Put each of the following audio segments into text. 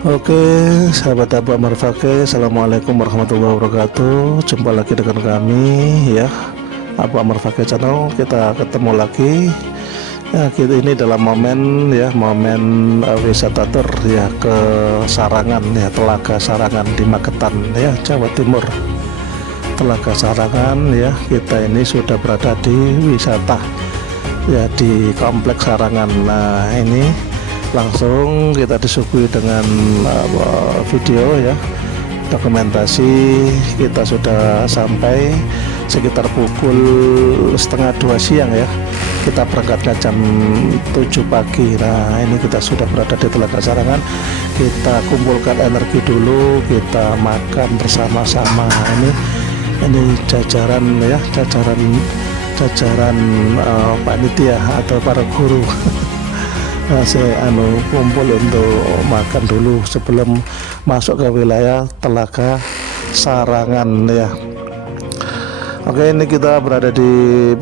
Oke, sahabat Abu Ammar Fakih, Assalamualaikum warahmatullahi wabarakatuh. Jumpa lagi dengan kami ya, Abu Ammar Fakih Channel. Kita ketemu lagi ya, kita ini dalam momen ya, momen wisata tur ya ke Sarangan ya, Telaga Sarangan di Magetan ya, Jawa Timur. Telaga Sarangan ya, kita ini sudah berada di wisata ya di Kompleks Sarangan. Nah, ini langsung kita disuguhi dengan video ya, dokumentasi. Kita sudah sampai sekitar pukul setengah 2 siang ya, kita berangkatnya jam 7 pagi. Nah, ini kita sudah berada di Telaga Sarangan. Kita kumpulkan energi dulu, kita makan bersama-sama. Ini jajaran ya, jajaran panitia atau para guru. Saya kumpul untuk makan dulu sebelum masuk ke wilayah Telaga Sarangan ya. Oke, ini kita berada di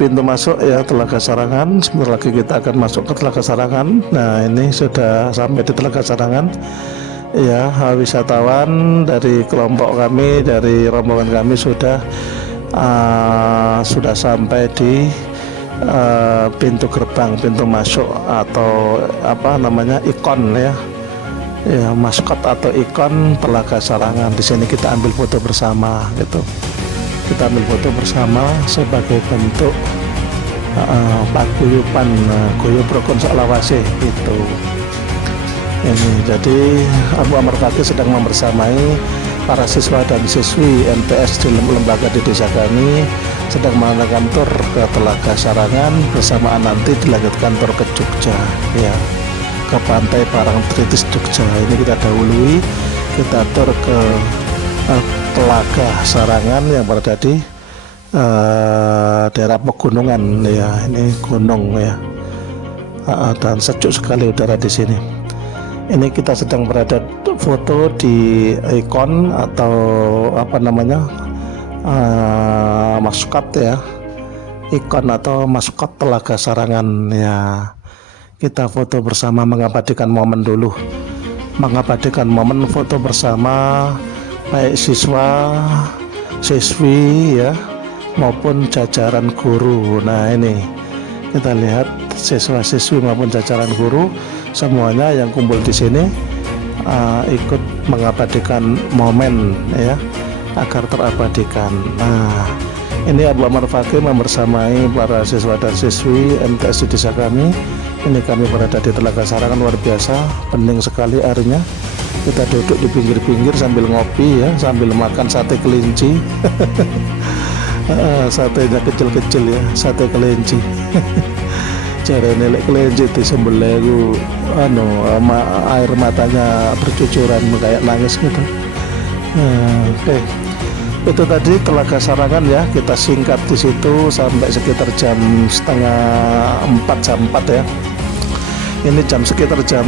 pintu masuk ya Telaga Sarangan. Sebentar lagi kita akan masuk ke Telaga Sarangan. Nah, ini sudah sampai di Telaga Sarangan ya. Wisatawan dari kelompok kami, dari rombongan kami sudah sampai di pintu gerbang, pintu masuk atau apa namanya, ikon ya, maskot atau ikon Telaga Sarangan. Di sini kita ambil foto bersama gitu. Kita ambil foto bersama sebagai bentuk paguyuban, guyub rukun Solawase itu. Ini jadi Abu Ammar Fakih sedang membersamai para siswa dan siswi MTS di lembaga di desa kami sedang melakukan tur ke Telaga Sarangan, bersamaan nanti dilanjutkan tur ke Jogja ya, ke Pantai Parangtritis Jogja. Ini kita dahului, kita tur ke Telaga Sarangan yang berada di daerah pegunungan ya. Ini gunung ya, dan sejuk sekali udara di sini. Ini kita sedang berada foto di ikon atau apa namanya, maskot ya, ikon atau maskot Telaga Sarangan ya. Kita foto bersama, mengabadikan momen dulu, mengabadikan momen foto bersama baik siswa, siswi ya maupun jajaran guru. Nah, ini kita lihat siswa, siswi maupun jajaran guru semuanya yang kumpul di sini ikut mengabadikan momen ya, agar terabadikan. Nah, ini Abu Ammar Fakih membersamai para siswa dan siswi MTS di desa kami. Ini kami berada di Telaga Sarangan, luar biasa, bening sekali airnya. Kita duduk di pinggir-pinggir sambil ngopi ya, sambil makan sate kelinci. Satenya kecil-kecil ya, sate kelinci. Cara nelek kelinci di sembelih air matanya bercucuran kayak nangis gitu. Oke. Itu tadi Telaga Sarangan ya, kita singkat di situ sampai sekitar jam setengah 4, jam 4 ya. Ini sekitar jam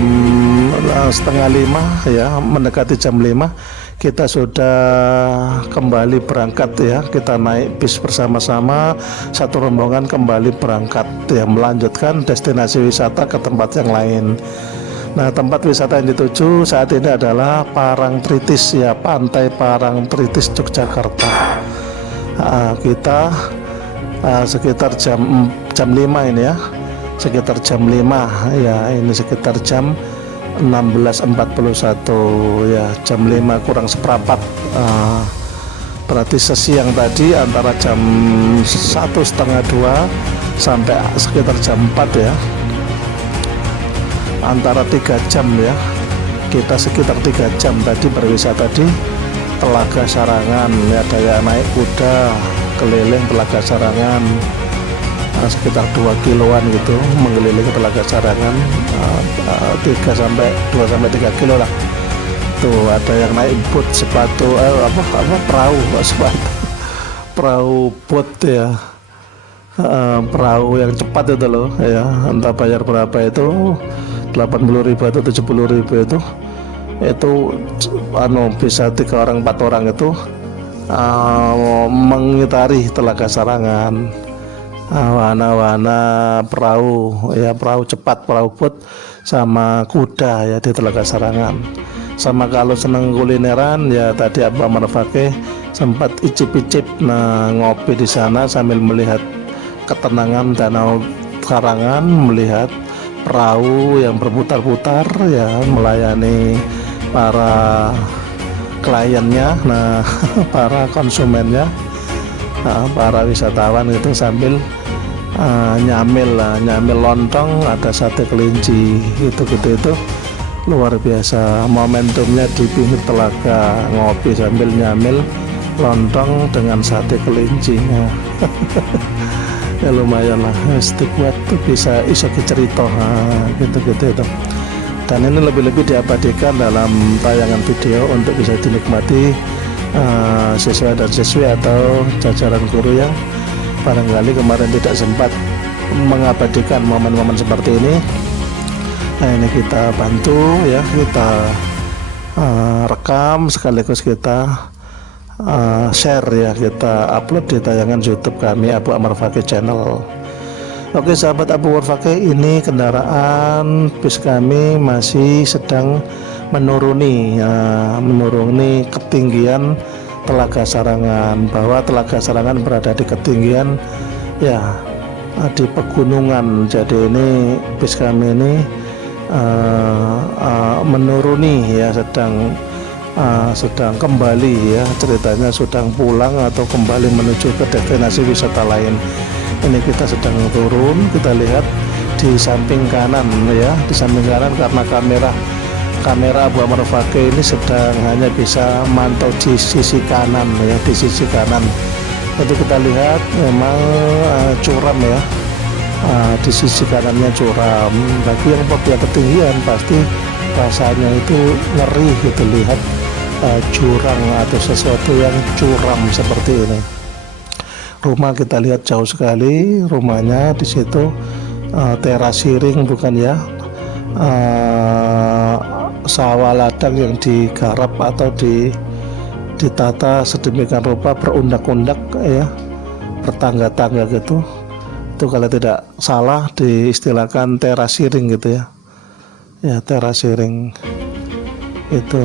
setengah 5 ya, mendekati jam 5 kita sudah kembali berangkat ya. Kita naik bis bersama-sama, satu rombongan kembali berangkat ya, melanjutkan destinasi wisata ke tempat yang lain. Nah, tempat wisata yang dituju saat ini adalah Parangtritis ya, Pantai Parangtritis Yogyakarta. Kita sekitar jam 5 ini ya, sekitar jam 5 ya, ini sekitar jam 16.41 ya, jam 5 kurang seperempat. Berarti sesiang tadi antara jam 1:30 sampai sekitar jam 4 ya, antara 3 jam ya. Kita sekitar 3 jam tadi berwisata di Telaga Sarangan ya, daya naik kuda keliling Telaga Sarangan sekitar 2 kiloan gitu, mengelilingi Telaga Sarangan, 2-3 kilo lah. Tuh ada yang naik boat, sepatu perahu boat ya, perahu yang cepat itu loh ya. Entah bayar berapa itu, 80.000 atau 70.000 itu bisa 3 orang 4 orang itu mengitari Telaga Sarangan. wahana-wahana perahu ya, perahu cepat, perahu boat sama kuda ya di Telaga Sarangan. sama kalau seneng kulineran ya tadi Abu Ammar Fakih sempat icip-icip ngopi di sana sambil melihat ketenangan danau Karangan, melihat perahu yang berputar-putar ya melayani para kliennya, para konsumennya, para wisatawan itu sambil nyamil lontong, ada sate kelinci gitu itu luar biasa. Momentumnya di pinggir telaga ngopi sambil nyamil lontong dengan sate kelincinya. Ya lumayan lah, buat bisa iso cerita gitu itu. Dan ini lebih-lebih diabadikan dalam tayangan video untuk bisa dinikmati siswa dan siswi atau jajaran guru yang barangkali kemarin tidak sempat mengabadikan momen-momen seperti ini. Nah ini kita bantu ya, kita rekam sekaligus kita share ya, kita upload di tayangan YouTube kami Abu Ammar Fakih Channel. Oke sahabat Abu Ammar Fakih, ini kendaraan bis kami masih sedang menuruni ketinggian Telaga Sarangan, bahwa Telaga Sarangan berada di ketinggian ya di pegunungan. Jadi ini bis kami ini menuruni ya, sedang kembali ya, ceritanya sedang pulang atau kembali menuju ke destinasi wisata lain. Ini kita sedang turun, kita lihat di samping kanan ya, di samping kanan karena kamera Abu Ammar Fakih ini sedang hanya bisa mantau di sisi kanan ya, di sisi kanan itu kita lihat memang curam ya, di sisi kanannya curam. Bagi yang fobia ketinggian pasti rasanya itu ngeri gitu lihat jurang atau sesuatu yang curam seperti ini. Rumah kita lihat jauh sekali rumahnya, di situ terasiring bukan ya, sawah ladang yang digarap atau ditata sedemikian rupa berundak-undak ya, bertangga-tangga gitu. Itu kalau tidak salah diistilahkan terasiring gitu ya. Ya terasiring itu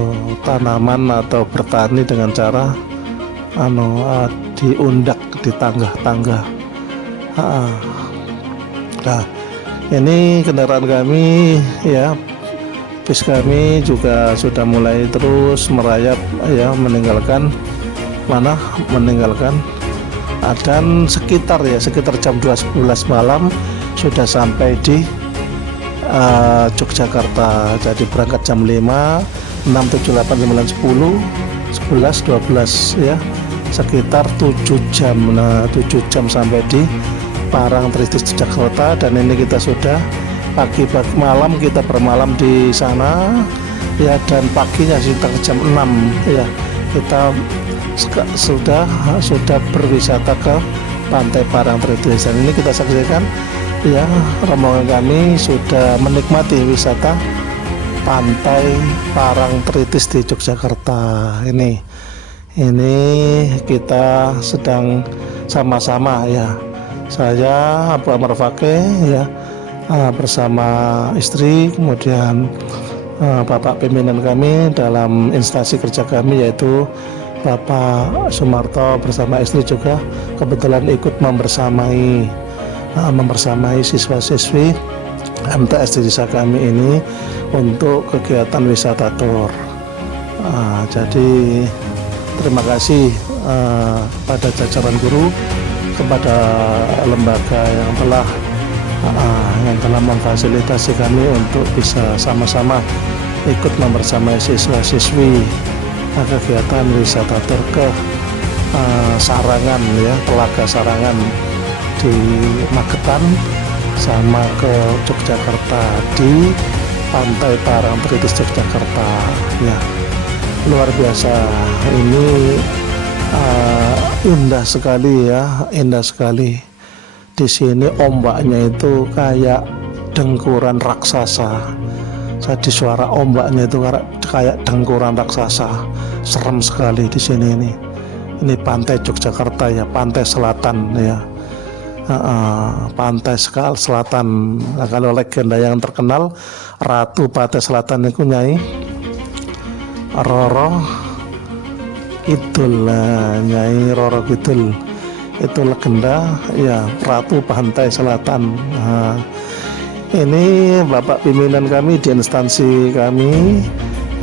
tanaman atau bertani dengan cara diundak di tangga-tangga. Nah ini kendaraan kami ya, bis kami juga sudah mulai terus merayap ya, meninggalkan dan sekitar jam 12 malam sudah sampai di Yogyakarta. Jadi berangkat jam 5, 6, 7, 8, 9, 10, 11, 12 ya, sekitar 7 jam. 7 jam sampai di Parangtritis Yogyakarta. Dan ini kita sudah pagi malam, kita bermalam di sana ya, dan paginya sekitar jam 6 ya kita sudah berwisata ke Pantai Parangtritis. Dan ini kita saksikan ya, rombongan kami sudah menikmati wisata Pantai Parangtritis di Yogyakarta. Ini kita sedang sama-sama ya, saya Abu Ammar Fakih ya, bersama istri, kemudian Bapak pimpinan kami dalam instansi kerja kami yaitu Bapak Sumarto bersama istri juga kebetulan ikut membersamai siswa-siswi MTS di desa kami ini untuk kegiatan wisata tour. Jadi terima kasih pada jajaran guru, kepada lembaga yang telah memfasilitasi kami untuk bisa sama-sama ikut membersamai siswa-siswi kegiatan wisata tour ke Sarangan ya, Telaga Sarangan di Magetan sama ke Yogyakarta di Pantai Parangtritis Yogyakarta ya. Luar biasa, ini indah sekali ya, indah sekali. Di sini ombaknya itu kayak dengkuran raksasa. Jadi suara ombaknya itu kayak dengkuran raksasa, serem sekali di sini ini. Ini pantai Yogyakarta ya, pantai selatan ya, pantai selatan. Nah, kalau legenda yang terkenal Ratu Pantai Selatan itu Nyai Roro Kidul. Nyai Roro Kidul itu legenda ya, Ratu Pantai Selatan. Ini Bapak pimpinan kami di instansi kami,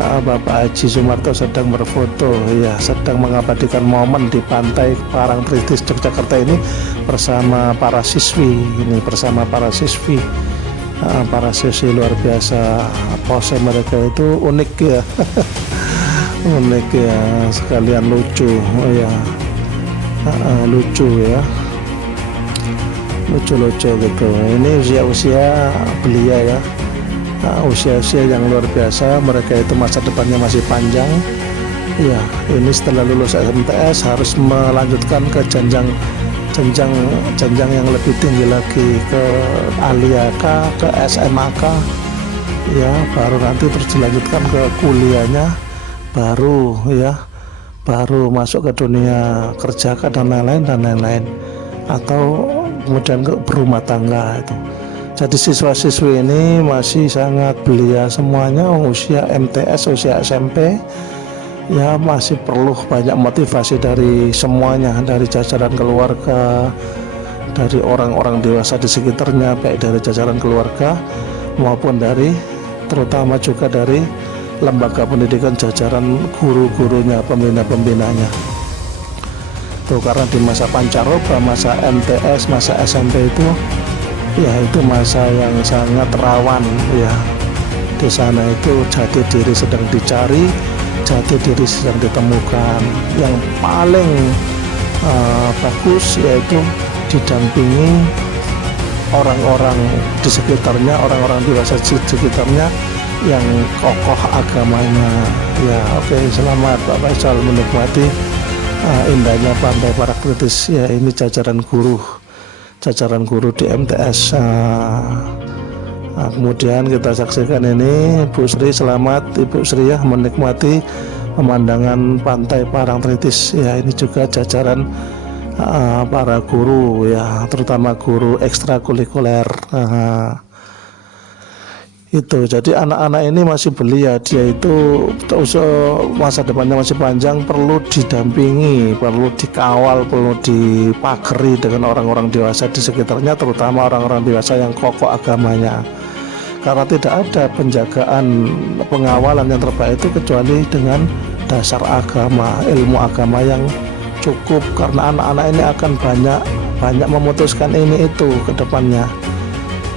Bapak Haji Sumarto sedang berfoto ya, sedang mengabadikan momen di pantai Parangtritis Yogyakarta ini bersama para siswi. Ini bersama para siswi, para siswi luar biasa. Pose mereka itu unik ya. Unik ya, sekalian lucu ya. Lucu ya, lucu-lucu gitu. Ini usia-usia belia ya, usia-usia yang luar biasa. Mereka itu masa depannya masih panjang ya. Ini setelah lulus MTS harus melanjutkan ke jenjang yang lebih tinggi lagi, ke Aliaka, ke SMAK ya, baru nanti terus dilanjutkan ke kuliahnya, baru ya, baru masuk ke dunia kerja dan lain-lain, atau kemudian ke berumah tangga itu. Jadi siswa-siswi ini masih sangat belia semuanya, usia MTS, usia SMP ya, masih perlu banyak motivasi dari semuanya, dari jajaran keluarga, dari orang-orang dewasa di sekitarnya, baik dari jajaran keluarga maupun dari, terutama juga dari lembaga pendidikan, jajaran guru-gurunya, pembina-pembinanya. Tuh, karena di masa pancaroba, masa MTS, masa SMP itu ya, itu masa yang sangat rawan ya. Di sana itu jati diri sedang dicari, jati diri sedang ditemukan. Yang paling bagus yaitu didampingi orang-orang di sekitarnya, orang-orang dewasa di sekitarnya yang kokoh agamanya ya. Oke, selamat Pak Faisal menikmati indahnya pantai Parangtritis ya. Ini jajaran guru di MTS. Kemudian kita saksikan ini Bu Sri, selamat Ibu Sri ya, menikmati pemandangan pantai Parangtritis ya. Ini juga jajaran para guru ya, terutama guru ekstrakurikuler. Itu jadi anak-anak ini masih belia, dia itu masa depannya masih panjang, perlu didampingi, perlu dikawal, perlu dipagari dengan orang-orang dewasa di sekitarnya, terutama orang-orang dewasa yang kokoh agamanya. Karena tidak ada penjagaan, pengawalan yang terbaik itu kecuali dengan dasar agama, ilmu agama yang cukup. Karena anak-anak ini akan banyak memutuskan ini itu ke depannya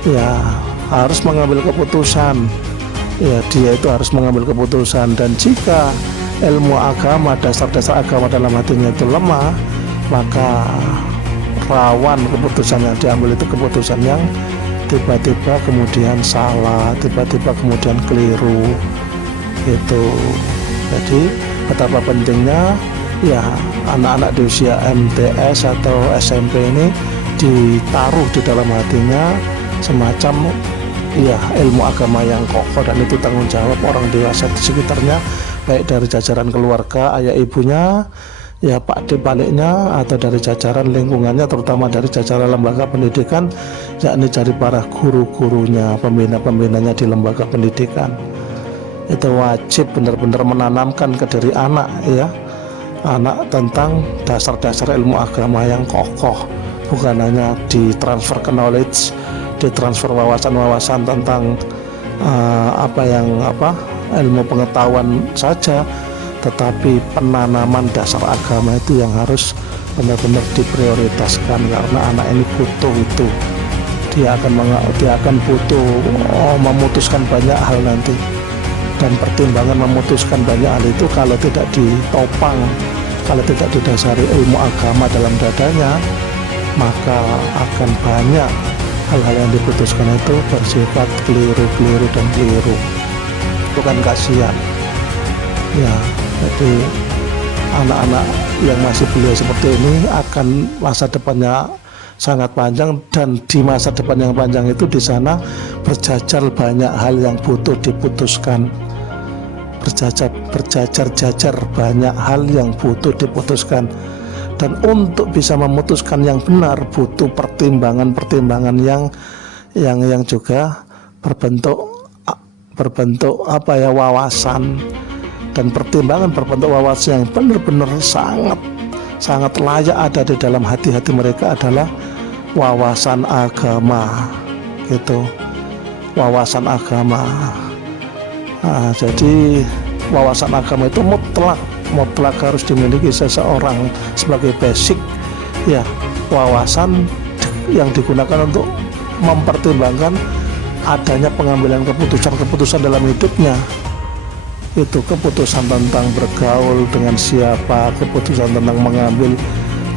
ya, harus mengambil keputusan ya, dia itu harus mengambil keputusan. Dan jika ilmu agama, dasar-dasar agama dalam hatinya itu lemah, maka rawan keputusan yang diambil itu keputusan yang tiba-tiba kemudian salah, tiba-tiba kemudian keliru itu. Jadi betapa pentingnya ya anak-anak di usia MTS atau SMP ini ditaruh di dalam hatinya semacam ya ilmu agama yang kokoh, dan itu tanggung jawab orang dewasa di sekitarnya, baik dari jajaran keluarga, ayah ibunya ya, pak di baliknya, atau dari jajaran lingkungannya, terutama dari jajaran lembaga pendidikan, yakni dari para guru-gurunya, pembina-pembinanya di lembaga pendidikan. Itu wajib benar-benar menanamkan ke diri anak ya, anak tentang dasar-dasar ilmu agama yang kokoh, bukan hanya ditransfer ke knowledge, ditransfer wawasan-wawasan tentang ilmu pengetahuan saja, tetapi penanaman dasar agama itu yang harus benar-benar diprioritaskan, karena anak ini butuh itu. Dia akan butuh memutuskan banyak hal nanti, dan pertimbangan memutuskan banyak hal itu kalau tidak ditopang, kalau tidak didasari ilmu agama dalam dadanya, maka akan banyak hal-hal yang diputuskan itu bersifat keliru dan keliru. Bukan kasihan ya. Jadi anak-anak yang masih belia seperti ini akan masa depannya sangat panjang, dan di masa depan yang panjang itu di sana berjajar banyak hal yang butuh diputuskan, berjajar banyak hal yang butuh diputuskan. Dan untuk bisa memutuskan yang benar butuh pertimbangan yang juga berbentuk wawasan, dan pertimbangan berbentuk wawasan yang benar-benar sangat layak ada di dalam hati-hati mereka adalah wawasan agama gitu, wawasan agama. Nah, jadi wawasan agama itu mutlak harus dimiliki seseorang sebagai basic ya, wawasan yang digunakan untuk mempertimbangkan adanya pengambilan keputusan dalam hidupnya. Itu keputusan tentang bergaul dengan siapa, keputusan tentang mengambil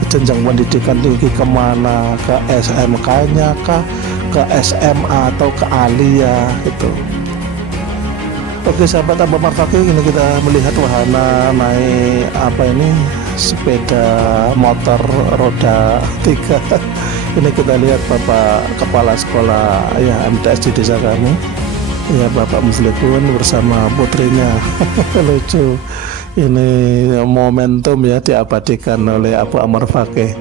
jenjang pendidikan tinggi kemana, ke SMK-nya kah, ke SMA atau ke Alia gitu. Oke sahabat Abah Marfakih, ini kita melihat wahana naik sepeda motor roda 3. Ini kita lihat Bapak Kepala Sekolah ya MTS di desa kami ya, Bapak Muflihun bersama putrinya. Lucu, ini momentum ya diabadikan oleh Abu Ammar Fakih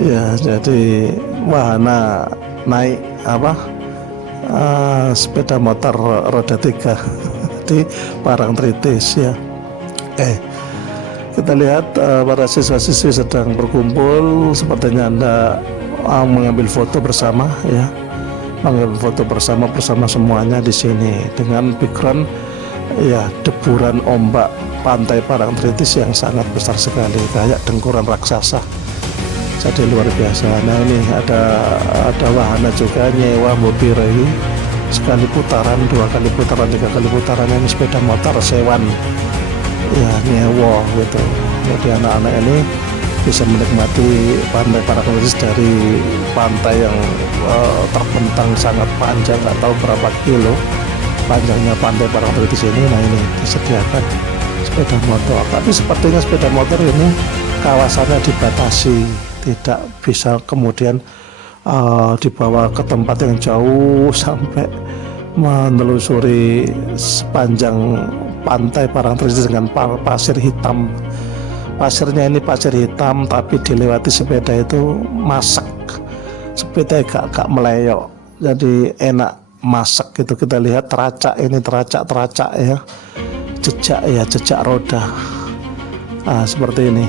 ya. Jadi wahana naik sepeda motor roda 3 di Parangtritis ya. Kita lihat para siswa-siswi sedang berkumpul, sepertinya Anda mengambil foto bersama ya, mengambil foto bersama semuanya di sini dengan background ya deburan ombak pantai Parangtritis yang sangat besar sekali, kayak dengkuran raksasa. Jadi luar biasa. Nah ini ada wahana juga, nyewa mobil ini sekali putaran, 2 kali putaran, 3 kali putaran. Ini sepeda motor sewan ya, nyewa gitu. Jadi anak-anak ini bisa menikmati pantai Parangtritis dari pantai yang terbentang sangat panjang, nggak tahu berapa kilo panjangnya pantai Parangtritis ini. Nah ini disediakan sepeda motor, tapi sepertinya sepeda motor ini kawasannya dibatasi, tidak bisa kemudian dibawa ke tempat yang jauh sampai menelusuri sepanjang pantai Parangtritis dengan pasir hitam. Pasirnya ini pasir hitam, tapi dilewati sepeda itu masak, sepeda gak meleyok, jadi enak masak gitu. Kita lihat teracak ya, jejak roda seperti ini.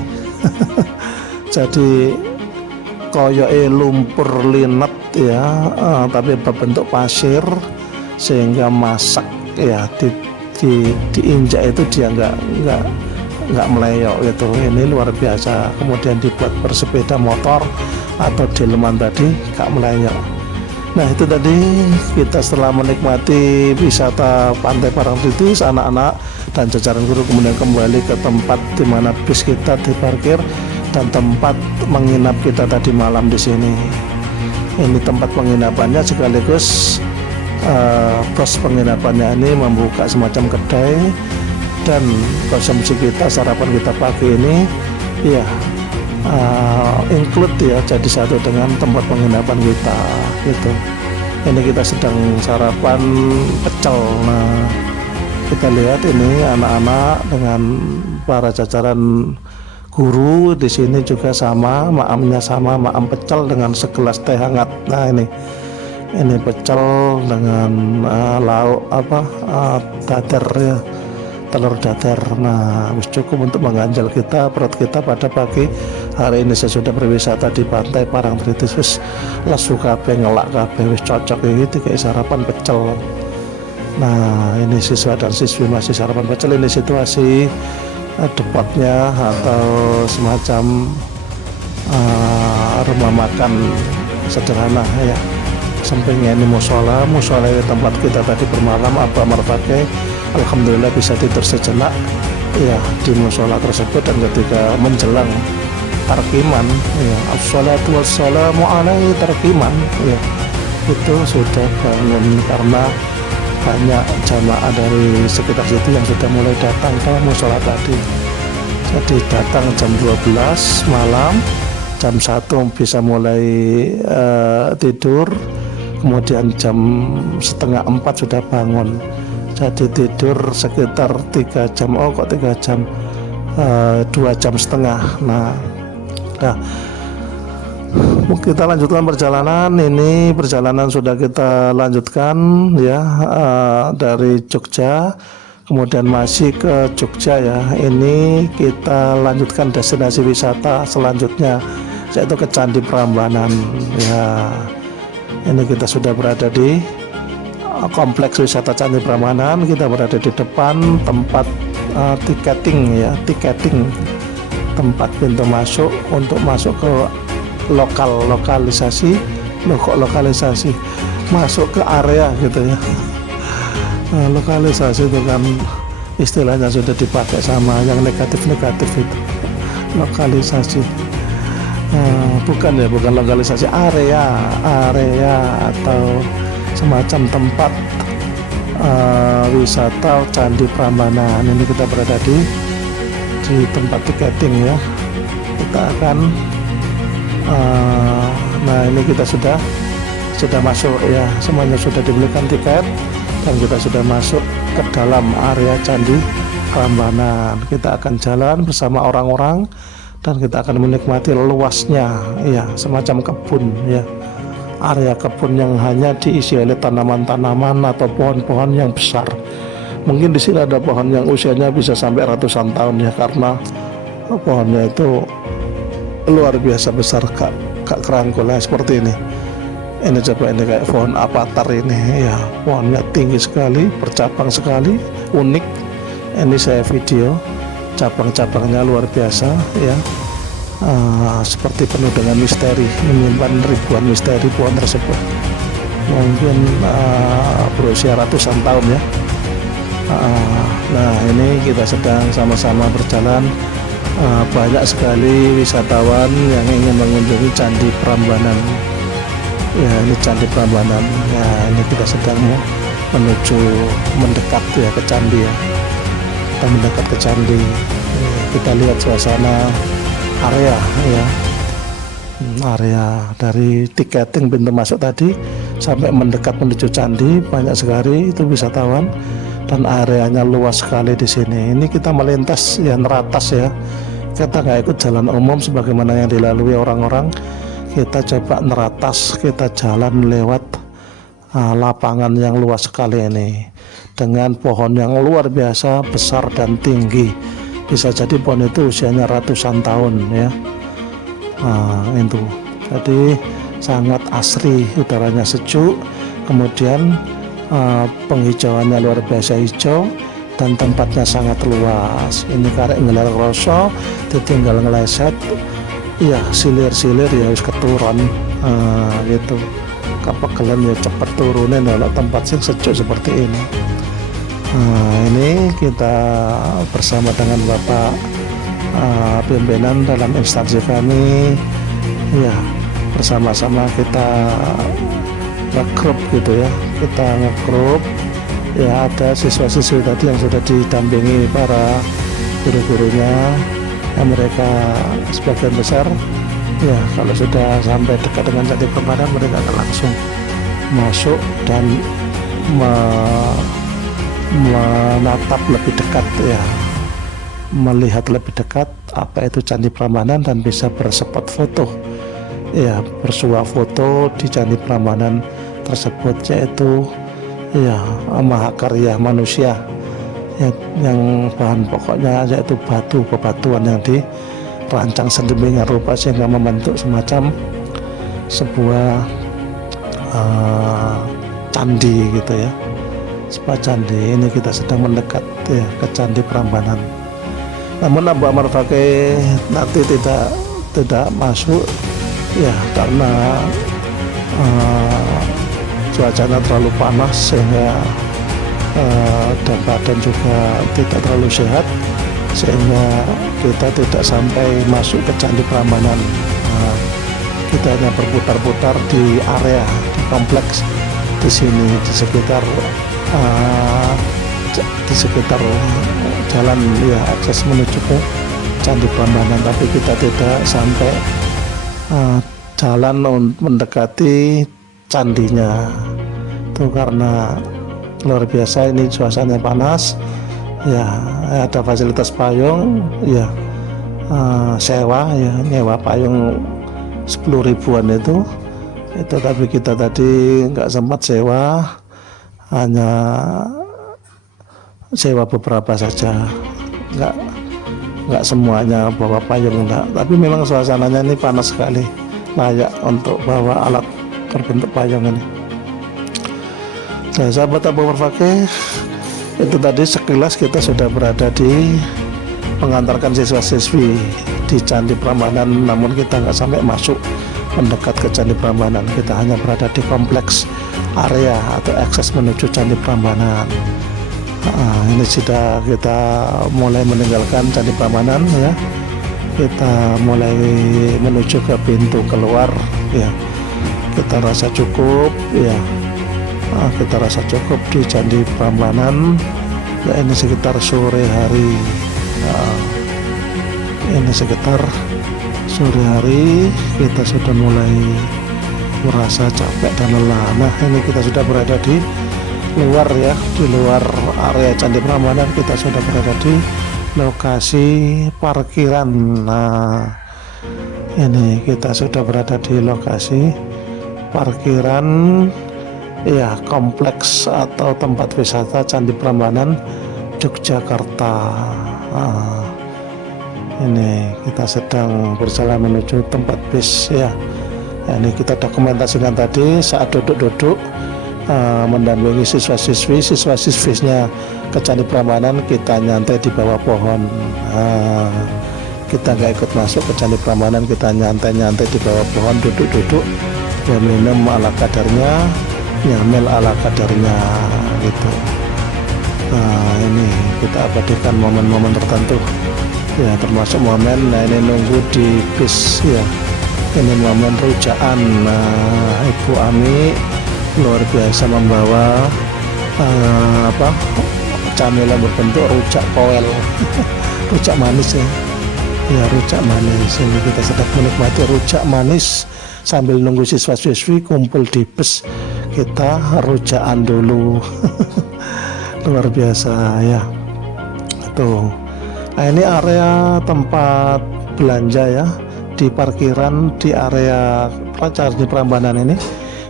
Jadi koyoke lumpur linet ya, tapi berbentuk pasir sehingga masak ya, diinjak itu dia nggak meleyok gitu. Ini luar biasa. Kemudian dibuat bersepeda motor atau delman tadi nggak meleyok. Nah itu tadi kita setelah menikmati wisata pantai Parangtritis, anak-anak dan jajaran guru kemudian kembali ke tempat di mana bis kita diparkir dan tempat menginap kita tadi malam di sini. Ini tempat penginapannya sekaligus bos penginapannya ini membuka semacam kedai, dan konsumsi kita, sarapan kita pagi ini ya include ya, jadi satu dengan tempat penginapan kita gitu. Ini kita sedang sarapan pecel. Nah kita lihat ini anak-anak dengan para jajaran guru di sini juga sama, maamnya sama, maam pecel dengan segelas teh hangat. Nah ini pecel dengan lauk dadar ya, telur dadar. Nah wis cukup untuk mengganjal kita, perut kita pada pagi hari ini. Saya sudah berwisata di pantai Parangtritis, wis lesu kabeh, ngelak kabeh, wis cocok gitu kayak sarapan pecel. Nah ini siswa dan siswi masih sarapan pecel. Ini situasi debatnya atau semacam rumah makan sederhana ya. Sampingnya ini musola ini tempat kita tadi bermalam. Abah Ammar Fakih alhamdulillah bisa tidur sejenak ya di musola tersebut, dan ketika menjelang tarkiman ya, assalatu wassalamu alaihi tarkiman ya, itu sudah bangun karena banyak jamaah dari sekitar situ yang sudah mulai datang ke musola tadi. Jadi datang jam 12 malam, jam 1 bisa mulai tidur, kemudian jam setengah 4 sudah bangun. Jadi tidur sekitar 3 jam, 3 jam, 2 jam setengah. Nah kita lanjutkan perjalanan. Ini perjalanan sudah kita lanjutkan ya, dari Jogja kemudian masih ke Jogja ya. Ini kita lanjutkan destinasi wisata selanjutnya, yaitu ke Candi Prambanan ya. Ini kita sudah berada di kompleks wisata Candi Prambanan. Kita berada di depan tempat tiketing ya, tempat pintu masuk untuk masuk ke lokalisasi. Loh kok lokalisasi, masuk ke area gitu ya. Lokalisasi itu kan istilahnya sudah dipakai sama yang negatif-negatif itu, lokalisasi. Bukan lokalisasi, area atau semacam tempat wisata Candi Prambanan. Ini kita berada di tempat tiketing ya. Kita akan nah ini kita sudah masuk ya, semuanya sudah dibelikan tiket dan kita sudah masuk ke dalam area Candi Prambanan. Kita akan jalan bersama orang-orang dan kita akan menikmati luasnya ya, semacam kebun ya, area kebun yang hanya diisi oleh tanaman-tanaman atau pohon-pohon yang besar. Mungkin di sini ada pohon yang usianya bisa sampai ratusan tahun ya, karena pohonnya itu luar biasa besar, kak kerangkulnya seperti ini. Ini coba, ini kayak pohon avatar ini ya, pohonnya tinggi sekali, bercabang sekali, unik. Ini saya video, cabang-cabangnya luar biasa ya, seperti penuh dengan misteri, menyimpan ribuan misteri pohon tersebut. Mungkin berusia ratusan tahun ya. Nah ini kita sedang sama-sama berjalan. Banyak sekali wisatawan yang ingin mengunjungi Candi Prambanan ya. Ini Candi Prambanan ya, ini kita sedang menuju mendekat ya ke candi ya. Kita mendekat ke candi ya, kita lihat suasana area ya, area dari tiketing pintu masuk tadi sampai mendekat menuju candi. Banyak sekali itu wisatawan dan areanya luas sekali di sini. Ini kita melintas ya, neratas ya, kita nggak ikut jalan umum sebagaimana yang dilalui orang-orang. Kita coba neratas, kita jalan lewat lapangan yang luas sekali ini dengan pohon yang luar biasa besar dan tinggi. Bisa jadi pohon itu usianya ratusan tahun ya. Itu jadi sangat asri, udaranya sejuk, kemudian penghijauannya luar biasa hijau dan tempatnya sangat luas. Ini karek ngelar kroso ditinggal ngeleset ya, silir-silir ya wis keturun gitu, kepegelan ya cepet turunin kalau tempat sing sejuk seperti ini. Ini kita bersama dengan Bapak pimpinan dalam instansi kami ya, bersama-sama kita ngegrup gitu ya, kita ngegrup ya. Ada siswa-siswi tadi yang sudah didampingi para guru-gurunya ya, mereka sebagian besar ya kalau sudah sampai dekat dengan Candi Prambanan mereka akan langsung masuk dan menatap lebih dekat ya, melihat lebih dekat apa itu Candi Prambanan dan bisa berspot foto ya, bersuah foto di Candi Prambanan tersebut, yaitu ya mahakarya manusia ya, yang bahan pokoknya yaitu bebatuan yang dirancang sedemikian rupa sehingga membentuk semacam sebuah candi gitu ya, sebuah candi. Ini kita sedang mendekat ya ke Candi Prambanan. Namun Abu Amar Fakih nanti tidak masuk ya, karena cuacanya terlalu panas sehingga dan badan juga tidak terlalu sehat, sehingga kita tidak sampai masuk ke Candi Prambanan. Kita hanya berputar-putar di area, di kompleks di sini, di sekitar jalan ya, akses menuju ke Candi Prambanan, tapi kita tidak sampai jalan mendekati candinya itu karena luar biasa ini suasananya panas ya. Ada fasilitas payung ya, sewa ya, nyewa payung 10 ribuan itu, tapi kita tadi nggak sempat sewa, hanya sewa beberapa saja, nggak semuanya bawa payung enggak, tapi memang suasananya ini panas sekali, layak untuk bawa alat berbentuk payung ini. Nah, sahabat Abu Umar Fakih, itu tadi sekilas kita sudah berada di mengantarkan siswa-siswi di Candi Prambanan, namun kita nggak sampai masuk mendekat ke Candi Prambanan, kita hanya berada di kompleks area atau akses menuju Candi Prambanan. Ini sudah kita mulai meninggalkan Candi Prambanan ya, kita mulai menuju ke pintu keluar ya. Kita rasa cukup ya, kita rasa cukup di Candi Prambanan ya. Ini sekitar sore hari, ini sekitar sore hari kita sudah mulai merasa capek dan lelah. Nah, ini kita sudah berada di luar ya, di luar area Candi Prambanan. Kita sudah berada di lokasi parkiran. Nah, ini kita sudah berada di lokasi parkiran ya, kompleks atau tempat wisata Candi Prambanan Yogyakarta. Ini kita sedang berjalan menuju tempat bis ya. Ini kita dokumentasikan tadi saat duduk-duduk mendampingi siswa-siswinya ke Candi Prambanan. Kita nyantai di bawah pohon, kita nggak ikut masuk ke Candi Prambanan, kita nyantai-nyantai di bawah pohon, duduk-duduk ya, minum ala kadarnya, nyamil ala kadarnya gitu. Nah, ini kita abadikan momen-momen tertentu ya, termasuk momen, nah ini nunggu di bis ya, ini momen rujaan. Nah, Ibu Ami luar biasa membawa camilan berbentuk rujak koel rujak manis ya, ya rujak manis. Ini kita sedang menikmati rujak manis sambil nunggu siswa-siswi kumpul di bus, kita rujakan dulu. Luar biasa ya tuh. Nah, ini area tempat belanja ya, di parkiran di area Candi Prambanan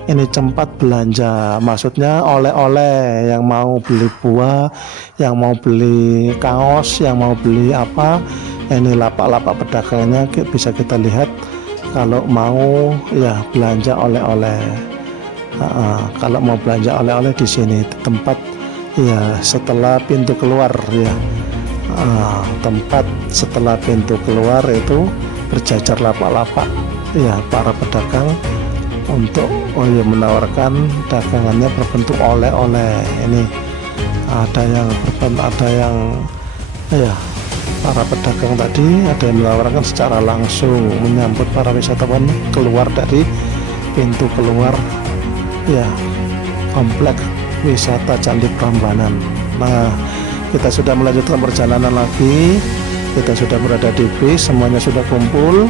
ini tempat belanja, maksudnya oleh-oleh, yang mau beli buah, yang mau beli kaos, yang mau beli apa, ini lapak-lapak pedagangnya bisa kita lihat kalau mau ya belanja oleh-oleh. Kalau mau belanja oleh-oleh di sini tempat ya, setelah pintu keluar ya, tempat setelah pintu keluar itu berjajar lapak-lapak ya, para pedagang untuk menawarkan dagangannya berbentuk oleh-oleh. Ini ada yang ya, para pedagang tadi ada yang menawarkan secara langsung menyambut para wisatawan keluar dari pintu keluar ya, kompleks wisata Candi Prambanan. Nah, kita sudah melanjutkan perjalanan lagi, kita sudah berada di bis, semuanya sudah kumpul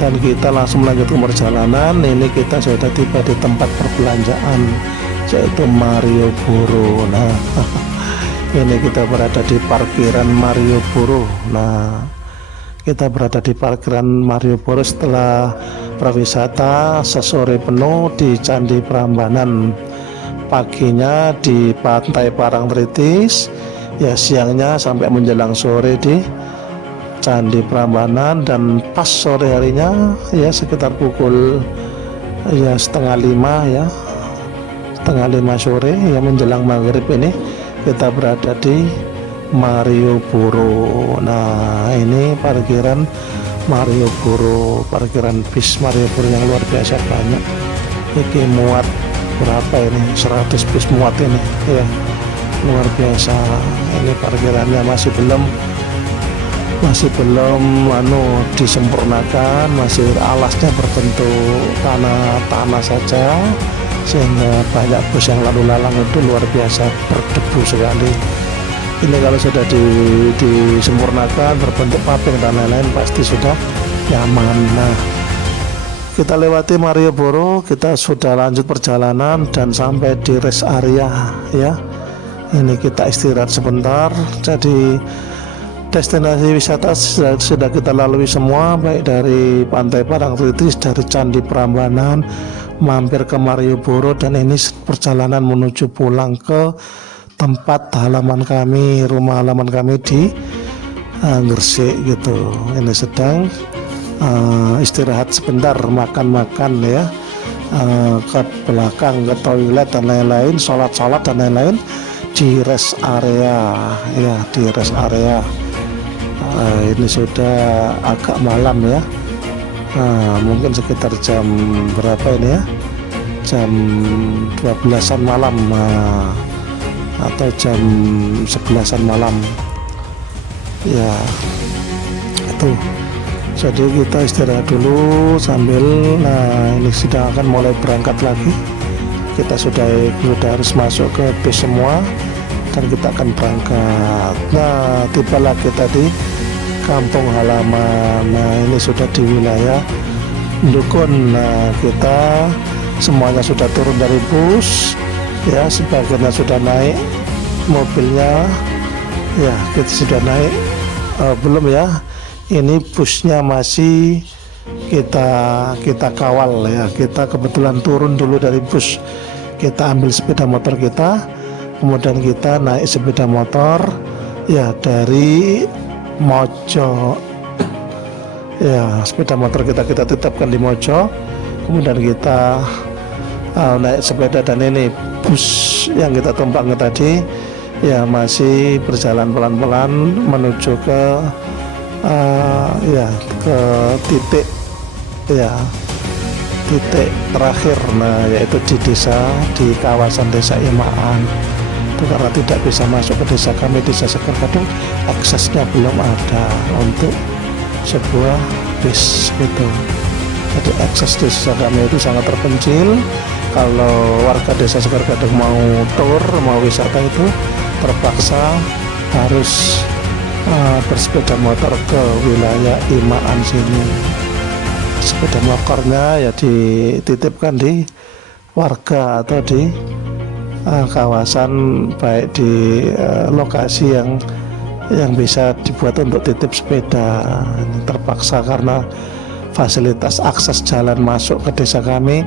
dan kita langsung melanjutkan perjalanan. Ini kita sudah tiba di tempat perbelanjaan, yaitu Malioboro. Nah, ini kita berada di parkiran Malioboro. Nah, kita berada di parkiran Malioboro setelah berwisata sesore penuh di Candi Prambanan. Paginya di Pantai Parangtritis ya, siangnya sampai menjelang sore di Candi Prambanan, dan pas sore harinya ya sekitar pukul ya setengah 5 ya, setengah 5 sore ya, menjelang maghrib ini kita berada di Malioboro. Nah, ini parkiran Malioboro, parkiran bis Malioboro yang luar biasa banyak. Ini muat berapa ini, 100 bis muat ini ya, luar biasa. Ini parkirannya masih belum disempurnakan, masih alasnya berbentuk tanah saja, sehingga banyak bus yang lalu lalang itu luar biasa berdebu sekali. Ini kalau sudah disempurnakan berbentuk paving dan lain-lain pasti sudah nyaman. Nah, kita lewati Malioboro, kita sudah lanjut perjalanan dan sampai di rest area ya. Ini kita istirahat sebentar. Jadi destinasi wisata sudah kita lalui semua, baik dari Pantai Parangtritis, dari Candi Prambanan, mampir ke Malioboro, dan ini perjalanan menuju pulang ke tempat halaman kami, rumah halaman kami di Gresik gitu. Ini sedang istirahat sebentar, makan-makan ya, ke belakang, ke toilet dan lain-lain, sholat dan lain-lain di rest area ya, di rest area. Ini sudah agak malam ya, mungkin sekitar jam berapa ini ya, jam 12-an malam atau jam 11-an malam ya. Itu jadi kita istirahat dulu sambil ini sudah akan mulai berangkat lagi. Kita sudah harus masuk ke bis semua dan kita akan berangkat. Nah, tibalah kita di kampung halaman. Nah, ini sudah di wilayah Dukun. Nah, kita semuanya sudah turun dari bus ya, sebagiannya sudah naik mobilnya ya, kita sudah naik. Belum ya, ini busnya masih kita kawal ya. Kita kebetulan turun dulu dari bus, kita ambil sepeda motor kita, kemudian kita naik sepeda motor ya dari Mojo ya. Sepeda motor kita tetapkan di Mojo, kemudian kita naik sepeda, dan ini bus yang kita tumpangi tadi ya masih berjalan pelan-pelan menuju ke ke titik terakhir, nah yaitu di kawasan desa Imaan. Itu karena tidak bisa masuk ke desa kami, desa Sekar Gadung, aksesnya belum ada untuk sebuah bis gitu. Jadi akses desa kami itu sangat terpencil. Kalau warga desa Sekar Gadung mau tur, mau wisata itu terpaksa harus bersepeda motor ke wilayah Imaan sini. Sepeda motornya ya dititipkan di warga atau di kawasan, baik di lokasi yang bisa dibuat untuk titip sepeda. Ini terpaksa karena fasilitas akses jalan masuk ke desa kami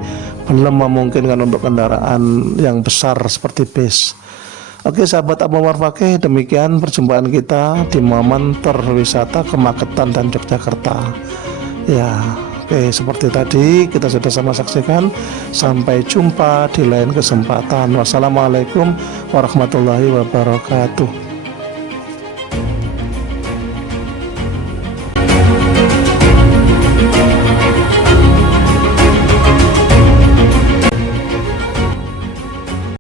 belum memungkinkan untuk kendaraan yang besar seperti bis. Oke sahabat Abu Omar Fakih, demikian perjumpaan kita di momen terwisata ke Magetan dan Yogyakarta ya. Oke, seperti tadi kita sudah sama saksikan. Sampai jumpa di lain kesempatan. Wassalamualaikum warahmatullahi wabarakatuh.